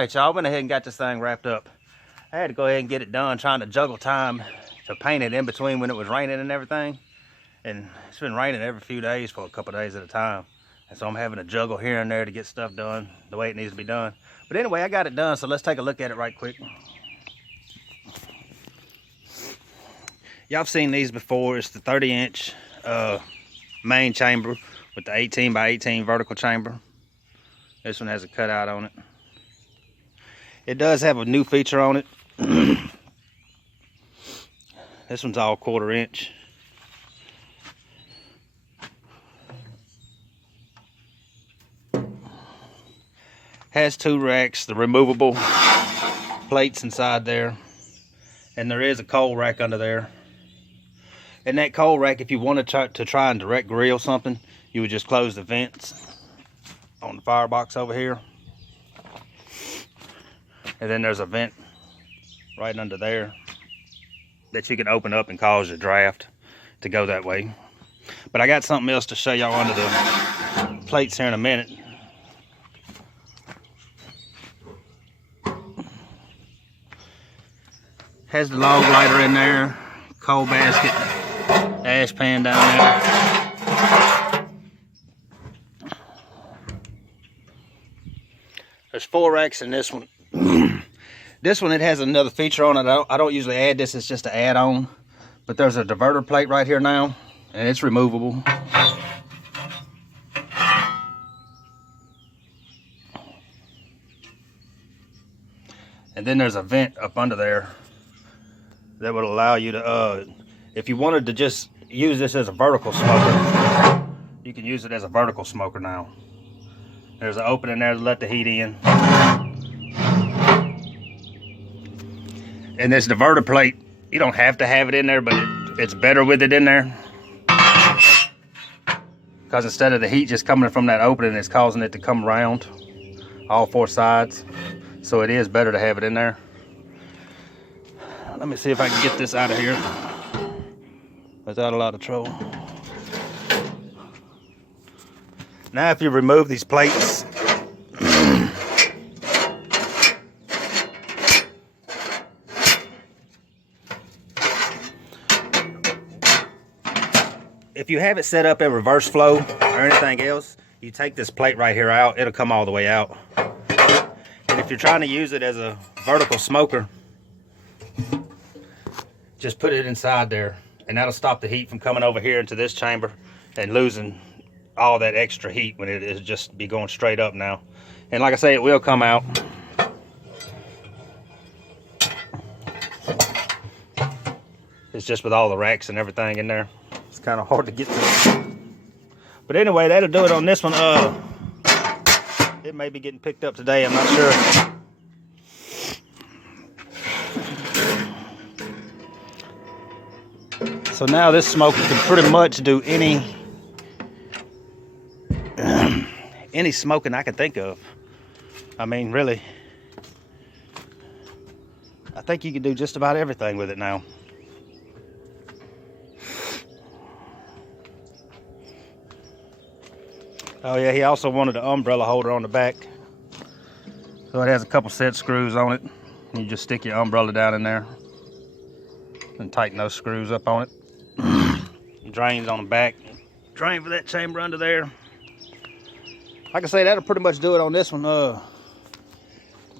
Alright, y'all, went ahead and got this thing wrapped up. I had to go ahead and get it done, trying to juggle time to paint it in between when it was raining and everything. And it's been raining every few days for a couple days at a time. And so I'm having to juggle here and there to get stuff done the way it needs to be done. But anyway, I got it done, so let's take a look at it right quick. Y'all have seen these before. It's the 30-inch main chamber with the 18 by 18 vertical chamber. This one has a cutout on it. It does have a new feature on it. This one's all 1/4 inch. Has 2 racks, the removable plates inside there. And there is a coal rack under there. And that coal rack, if you want to try and direct grill something, you would just close the vents on the firebox over here. And then there's a vent right under there that you can open up and cause your draft to go that way. But I got something else to show y'all under the plates here in a minute. Has the log lighter in there, coal basket, ash pan down there. There's 4 racks in this one. This one, it has another feature on it. I don't usually add this, it's just an add-on. But there's a diverter plate right here now, and it's removable. And then there's a vent up under there that would allow you to, if you wanted to just use this as a vertical smoker, you can use it as a vertical smoker now. There's an opening there to let the heat in. And this diverter plate, you don't have to have it in there, but it's better with it in there. Because instead of the heat just coming from that opening, it's causing it to come around all 4 sides. So it is better to have it in there. Let me see if I can get this out of here without a lot of trouble. Now if you remove these plates, if you have it set up in reverse flow or anything else, you take this plate right here out, it'll come all the way out. And if you're trying to use it as a vertical smoker, just put it inside there, and that'll stop the heat from coming over here into this chamber and losing all that extra heat when it is just be going straight up now. And like I say, it will come out. It's just with all the racks and everything in there, it's kind of hard to get to. But anyway, that'll do it on this one. It may be getting picked up today, I'm not sure. So now this smoker can pretty much do any smoking I can think of. I mean, really, I think you can do just about everything with it now. Oh yeah, he also wanted an umbrella holder on the back. So it has a couple set screws on it. You just stick your umbrella down in there and tighten those screws up on it. Drains on the back. Drain for that chamber under there. Like I say, that'll pretty much do it on this one.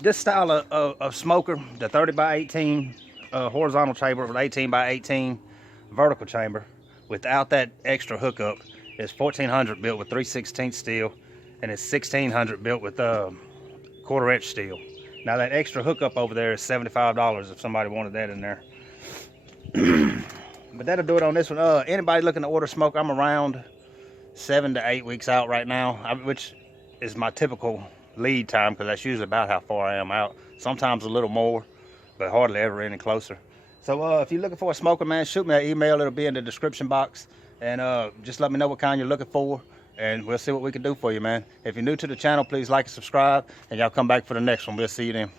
This style of smoker, the 30 by 18 horizontal chamber with 18 by 18 vertical chamber, without that extra hookup, is 1400 built with 3/16 steel, and it's 1600 built with 1/4 inch steel. Now that extra hookup over there is $75 if somebody wanted that in there. But that'll do it on this one. Anybody looking to order smoke, I'm around 7 to 8 weeks out right now, which is my typical lead time, because that's usually about how far I am out. Sometimes a little more, but hardly ever any closer. So if you're looking for a smoker, man, shoot me an email. It'll be in the description box. And just let me know what kind you're looking for, and we'll see what we can do for you, man. If you're new to the channel, please like and subscribe, and y'all come back for the next one. We'll see you then.